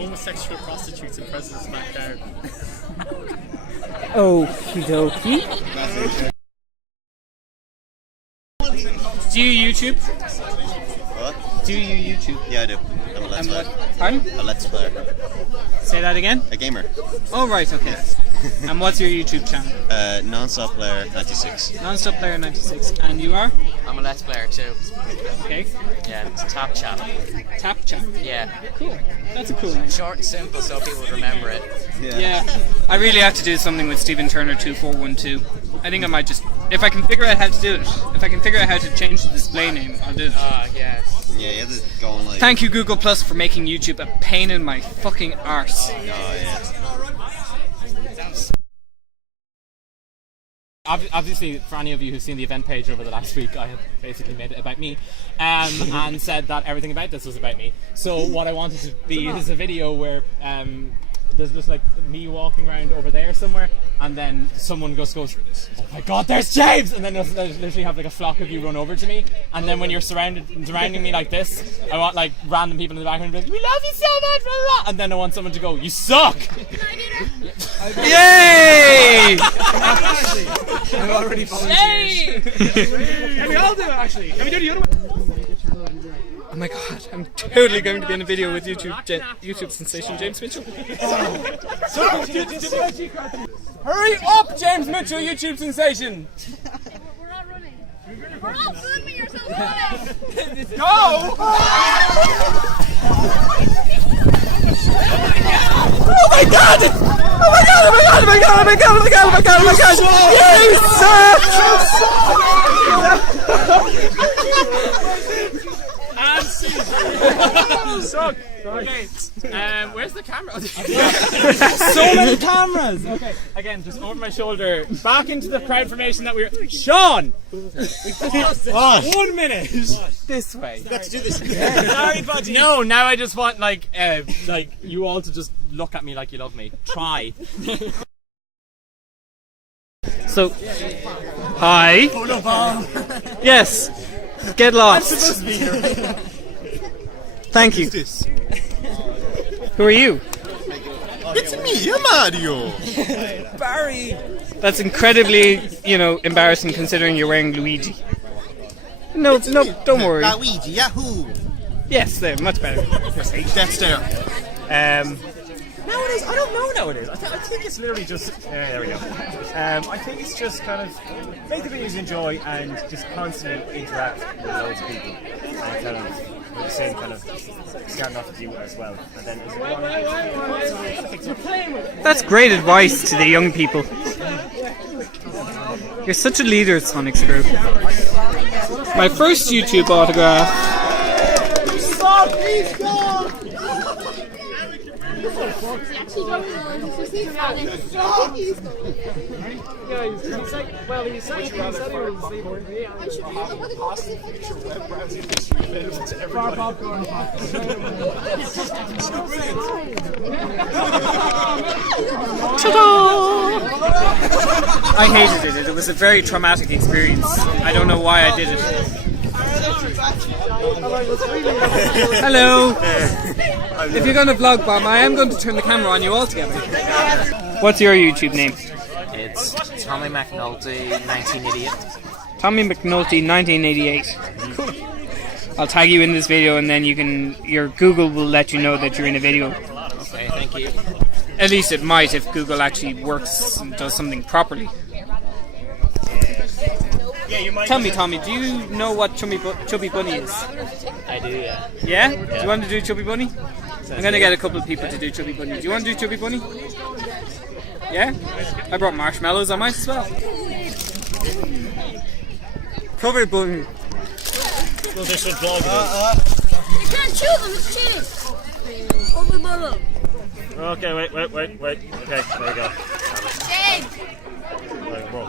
homosexual prostitutes in President's backyard. Okie dokie. Do you YouTube? What? Do you YouTube? Yeah, I do. I'm a let's player. Pardon? A let's player. Say that again? A gamer. Oh, right, okay. And what's your YouTube channel? Non-stop player 96. Non-stop player 96. And you are? I'm a let's player too. Okay. Yeah, it's Tap Chat. Tap Chat. Yeah. Cool. That's a cool name. Short and simple so people would remember it. Yeah. I really have to do something with Stephen Turner 2412. I think I might just, if I can figure out how to do it, if I can figure out how to change the display name, I'll do it. Yeah. Yeah, you have to go on like... Thank you Google Plus for making YouTube a pain in my fucking arse. Oh, yeah. Obviously, for any of you who've seen the event page over the last week, I have basically made it about me and said that everything about this was about me. So what I wanted to be is a video where there's just like me walking around over there somewhere, and then someone goes, oh my god, there's James! And then there's literally have like a flock of you run over to me, and then when you're surrounding me like this, I want like random people in the background to be like, we love you so much, blah, blah, blah. And then I want someone to go, you suck! Yay! I've already volunteered. Can we all do it actually? Can we do the other one? Oh my god, I'm totally going to be in a video with YouTube sensation James Mitchell. Hurry up, James Mitchell, YouTube sensation! We're not running. We're all filming yourselves running. Go! Oh my god! Oh my god! Oh my god! Oh my god! Oh my god! Oh my god! Oh my god! Oh my god! Okay, where's the camera? So many cameras! Okay, again, just over my shoulder, back into the crowd formation that we were. Sean! 1 minute! This way. Let's do this. Sorry, buddy. No, now I just want, like you all to just look at me like you love me. Try. So, hi. Yes. Get lost. Thank you. Who are you? It's me, Mario. Barry! That's incredibly, embarrassing considering you're wearing Luigi. No, don't worry. Luigi, Yahoo! Yes, there, much better. That's there. Nowadays, I don't know nowadays. I think it's literally just... there we go. I think it's just kind of make the videos enjoy and just constantly interact with loads of people. And kind of with the same kind of starting off with you as well. And then That's great advice to the young people. You're such a leader, Sonic Screw. My first YouTube autograph. Stop! Please go! I hated it. It was a very traumatic experience. I don't know why I did it. Hello. If you're going to vlog, Bob, I am going to turn the camera on you altogether. What's your YouTube name? It's Tommy McNulty 1988. Tommy McNulty 1988. Cool. I'll tag you in this video, and then your Google will let you know that you're in a video. Okay, thank you. At least it might if Google actually works and does something properly. Tell me, Tommy, do you know what Chubby Bunny is? I do, yeah. Yeah? Do you want to do Chubby Bunny? I'm going to get a couple of people to do Chubby Bunny. Do you want to do Chubby Bunny? Yeah? I brought marshmallows, I might as well. Chubby Bunny. You can't chew them, it's cheating. Okay, wait. Okay, there we go. Dang. Right, roll.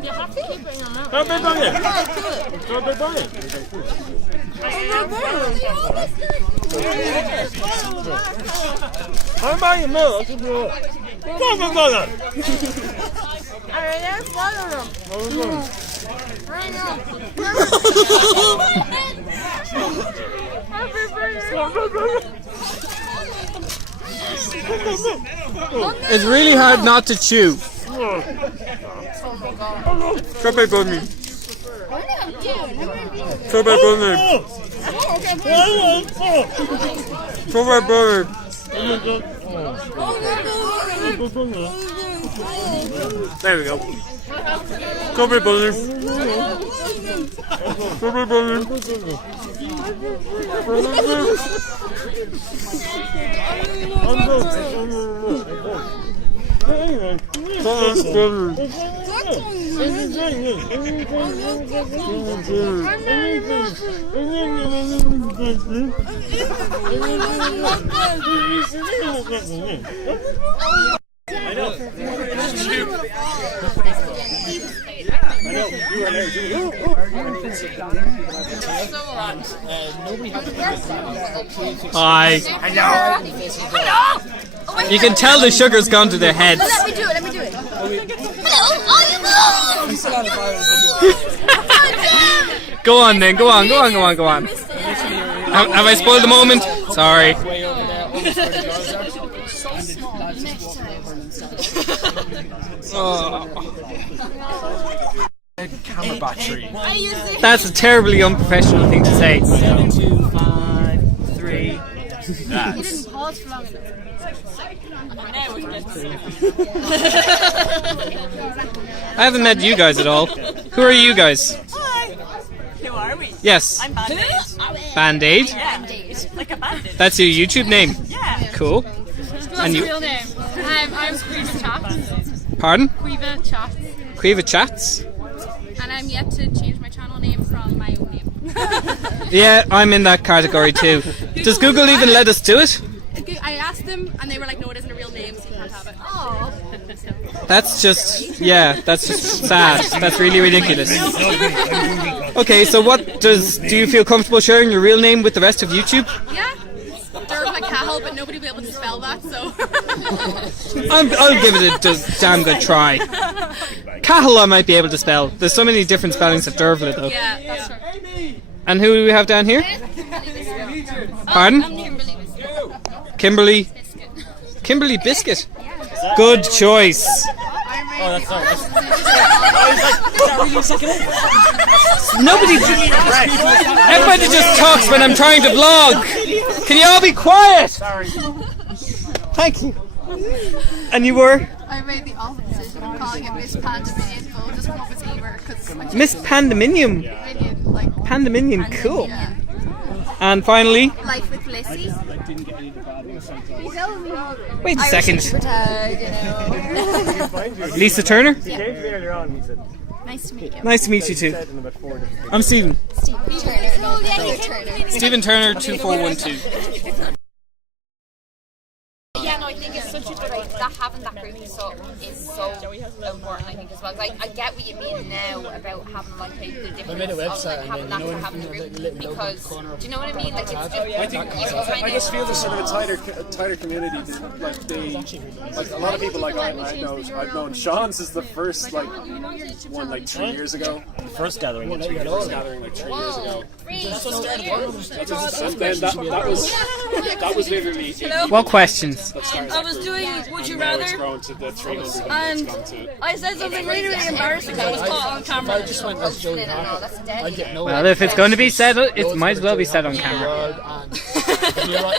Chubby You have to keep it in your mouth. Strawberry bunny. Strawberry bunny. I'm buying your milk. Strawberry bunny. I already swallowed them. I know. It's really hard not to chew. Strawberry bunny. Strawberry bunny. Strawberry bunny. There we go. Strawberry bunny. Strawberry bunny. Hi. Hello. You can tell the sugar's gone to their heads. Let me do it. Hello, Go on then, go on. Have I spoiled the moment? Sorry. Camera battery. That's a terribly unprofessional thing to say. 7, 2, 5, 3. You didn't pause for long enough. I haven't met you guys at all. Who are you guys? Hi. Who are we? Yes. I'm Band-Aid. Band-Aid? Yeah. Like a bandit. That's your YouTube name? Yeah. Cool. What's And your you? real name? I'm Quiva Chats. Pardon? Quiva Chats. Quiva Chats? And I'm yet to change my channel name from my own name. Yeah, I'm in that category too. Does Google even let us do it? I asked them and they were like, no, it isn't a real name, so you can't have it. Oh. That's just sad. That's really ridiculous. Okay, so do you feel comfortable sharing your real name with the rest of YouTube? Yeah. They're like Cahill, but nobody will be able to spell that, so. I'll give it a damn good try. Cahill I might be able to spell. There's so many different spellings of Dervla though. Yeah, that's true. And who do we have down here? Pardon? Kimberly. Kimberly Biscuit. Good choice. Oh, that's sorry. Nobody. Everybody just talks when I'm trying to vlog. Can you all be quiet? Sorry. Thank you. And you were? I made the awful decision of calling it Miss Pandeminium, but we'll just come up with Eber because Miss Pandeminium. like Pandeminium, cool. yeah. And finally, Life with Lissy. wait a second. You know. Lisa Turner? He came to me earlier on, he said. Nice to meet you. Nice to meet you too. Said in about 4 different I'm Stephen. Turner. Stephen Turner 2412. Yeah, no, I think it's such a good idea. That having that group is so important, I think, as well. I get what you mean now about having like the difference made a website of like, having that for having the group, because do you know what I mean? Like it's just I just feel there's sort of a tighter community. Like a lot of people like I've known Sean since the first like one like 3 years ago. The first gathering. Like 3 years ago. And then that was literally it. What questions? I was doing Would You Rather, Grown to the 300 and I said something really, really embarrassing that was caught on camera. I just went as Joey Harper. I get no. Well, if it's going to be said, it might as well be said on camera.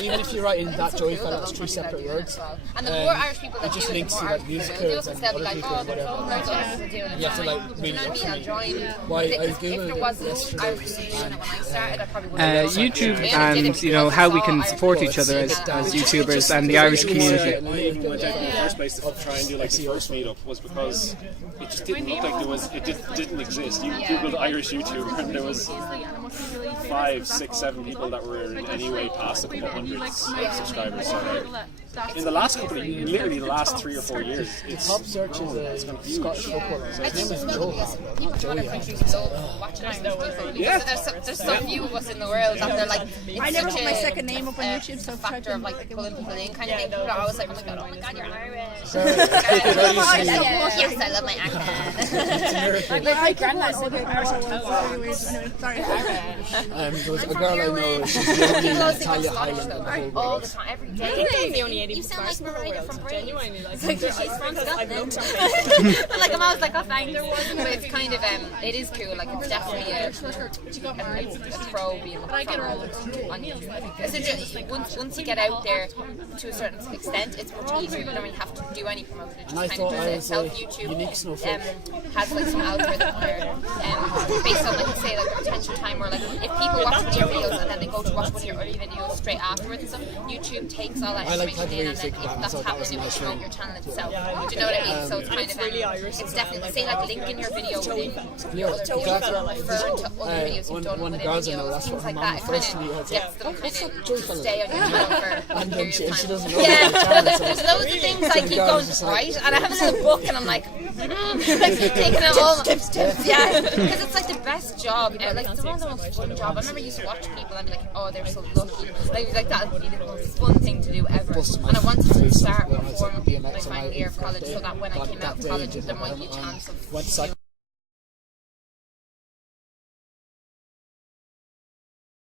Even if you're writing that Joey fella, that's 3 separate words. And the more Irish people that It just do it, links the to more like Irish music people do codes it, and they'll be other like, people oh, and there's whatever. loads of us doing it. You have to like Do really you know what I mean? look And join. Why I If there googled was it no yesterday. Irish community when I started, I probably would YouTube and how we can support each other as YouTubers and the Irish community. In the first place to try and do like the first meetup was because it just didn't look like it didn't exist. You googled Irish YouTuber and there was 5, 6, 7 people that were in any way past a couple hundred subscribers. So in the last couple of years, literally the last 3 or 4 years, it's Top search is a Scottish footballer. So I his name think is it's Joe. because people from other countries love watching us. There's so few of us in the world that they're like, it's I never such put my a, second name up on YouTube, so a factor of like pulling people in kind of thing. People are always like, oh my god, you're Irish. Yes, I love my accent. I grandma's Sorry. There was a girl I know, she's the only Natalia Highlander in the whole All world. the time, every day. I think I'm the only 80 You sound like Mariah from Brave. Genuinely, like, She's from Scotland. But like I'm always like, oh thanks. But it's kind of it is cool. Like it's definitely a pro being on YouTube. So once you get out there to a certain extent, it's much easier. You don't really have to do any promotion. It And I just thought kind I of was does a itself. YouTube unique snowflake. has like some algorithm where based on like say like the retention time, or like if people watch one of your videos and then they go to watch one of your other videos straight afterwards and stuff, YouTube takes all that I like information in, and then if that's happening, it will promote your channel itself. Do you know what I mean? So it's kind of it's definitely say like linking your video within other videos, referring to other videos you've done within videos, things like that. It kind of gets them kind of stay on your channel for a period of time. Yeah, there's loads of things I keep going right, and I have a little book and I'm like taking it all tips, yeah, because it's like the best job. Like it's one of the most fun job. I remember I used to watch people and be like, oh, they're so lucky. Like that would be the most fun thing to do ever. And I wanted to start before my final year of college, so that when I came out of college, there might be a chance of